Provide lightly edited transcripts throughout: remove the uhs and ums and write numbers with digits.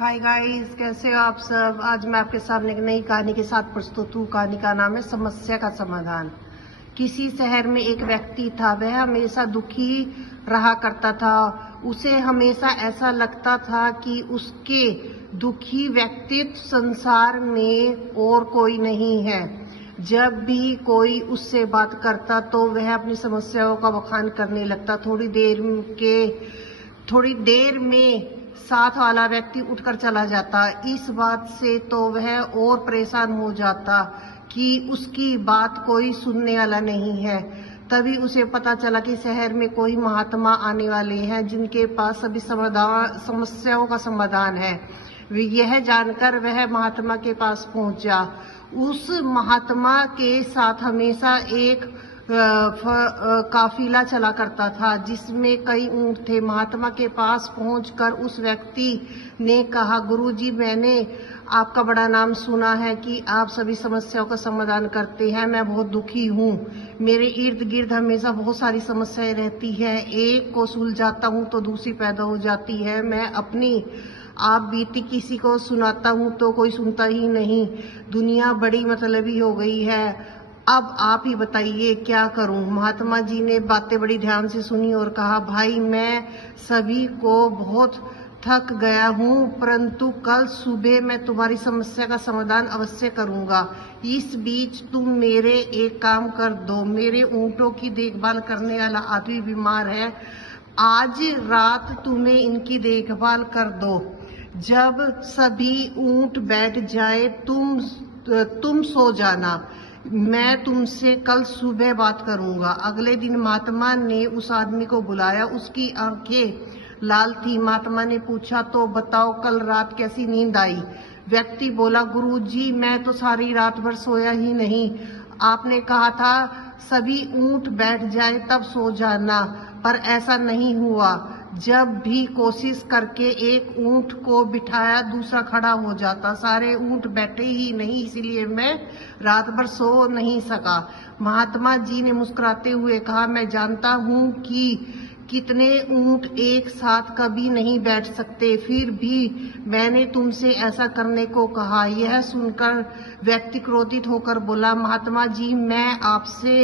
Hi guys, कैसे हो आप सब। आज मैं आपके सामने एक नई कहानी के साथ प्रस्तुत हूँ। कहानी का नाम है समस्या का समाधान। किसी शहर में एक व्यक्ति था। वह हमेशा दुखी रहा करता था। उसे हमेशा ऐसा लगता था कि उसके दुखी व्यक्तित्व संसार में और कोई नहीं है। जब भी कोई उससे बात करता तो वह अपनी समस्याओं का बखान करने लगता। थोड़ी देर में साथ वाला व्यक्ति उठकर चला जाता। इस बात से तो वह और परेशान हो जाता कि उसकी बात कोई सुनने वाला नहीं है। तभी उसे पता चला कि शहर में कोई महात्मा आने वाले हैं जिनके पास सभी समस्याओं का समाधान है। यह जानकर वह महात्मा के पास पहुंचा। उस महात्मा के साथ हमेशा एक काफिला चला करता था जिसमें कई ऊंट थे। महात्मा के पास पहुंचकर उस व्यक्ति ने कहा, गुरुजी, मैंने आपका बड़ा नाम सुना है कि आप सभी समस्याओं का समाधान करते हैं। मैं बहुत दुखी हूँ। मेरे इर्द गिर्द हमेशा बहुत सारी समस्याएं रहती है। एक को सुलझाता हूँ तो दूसरी पैदा हो जाती है। मैं अपनी आप बीती किसी को सुनाता हूँ तो कोई सुनता ही नहीं। दुनिया बड़ी मतलबी हो गई है। अब आप ही बताइए क्या करूं। महात्मा जी ने बातें बड़ी ध्यान से सुनी और कहा, भाई, मैं सभी को बहुत थक गया हूं, परंतु कल सुबह मैं तुम्हारी समस्या का समाधान अवश्य करूंगा। इस बीच तुम मेरे एक काम कर दो। मेरे ऊंटों की देखभाल करने वाला आदमी बीमार है। आज रात तुम्हें इनकी देखभाल कर दो। जब सभी ऊंट बैठ जाए तुम सो जाना। मैं तुमसे कल सुबह बात करूंगा। अगले दिन महात्मा ने उस आदमी को बुलाया। उसकी आंखें लाल थी। महात्मा ने पूछा, तो बताओ कल रात कैसी नींद आई। व्यक्ति बोला, गुरुजी, मैं तो सारी रात भर सोया ही नहीं। आपने कहा था सभी ऊंट बैठ जाए तब सो जाना, पर ऐसा नहीं हुआ। जब भी कोशिश करके एक ऊंट को बिठाया दूसरा खड़ा हो जाता। सारे ऊंट बैठे ही नहीं, इसलिए मैं रात भर सो नहीं सका। महात्मा जी ने मुस्कुराते हुए कहा, मैं जानता हूँ कि कितने ऊंट एक साथ कभी नहीं बैठ सकते, फिर भी मैंने तुमसे ऐसा करने को कहा। यह सुनकर व्यक्ति क्रोधित होकर बोला, महात्मा जी, मैं आपसे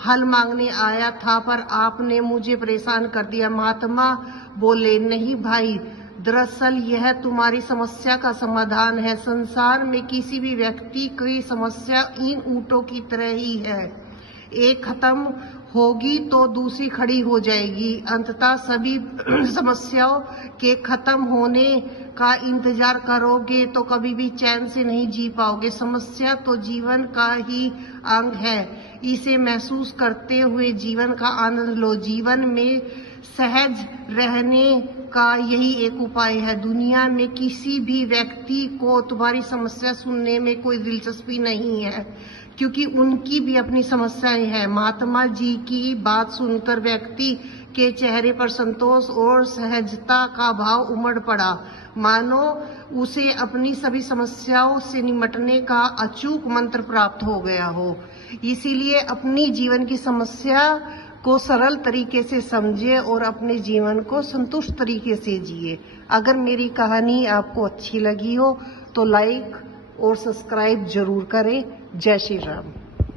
हल मांगने आया था पर आपने मुझे परेशान कर दिया। महात्मा बोले, नहीं भाई, दरअसल यह तुम्हारी समस्या का समाधान है। संसार में किसी भी व्यक्ति की समस्या इन ऊंटों की तरह ही है। एक खत्म होगी तो दूसरी खड़ी हो जाएगी। अंततः सभी समस्याओं के खत्म होने का इंतजार करोगे तो कभी भी चैन से नहीं जी पाओगे। समस्या तो जीवन का ही अंग है। इसे महसूस करते हुए जीवन का आनंद लो। जीवन में सहज रहने का यही एक उपाय है। दुनिया में किसी भी व्यक्ति को तुम्हारी समस्या सुनने में कोई दिलचस्पी नहीं है, क्योंकि उनकी भी अपनी समस्याएं हैं। महात्मा जी की बात सुनकर व्यक्ति के चेहरे पर संतोष और सहजता का भाव उमड़ पड़ा, मानो उसे अपनी सभी समस्याओं से निपटने का अचूक मंत्र प्राप्त हो गया हो। इसीलिए अपनी जीवन की समस्या को सरल तरीके से समझे और अपने जीवन को संतुष्ट तरीके से जिए। अगर मेरी कहानी आपको अच्छी लगी हो तो लाइक और सब्सक्राइब जरूर करें। जय श्री राम।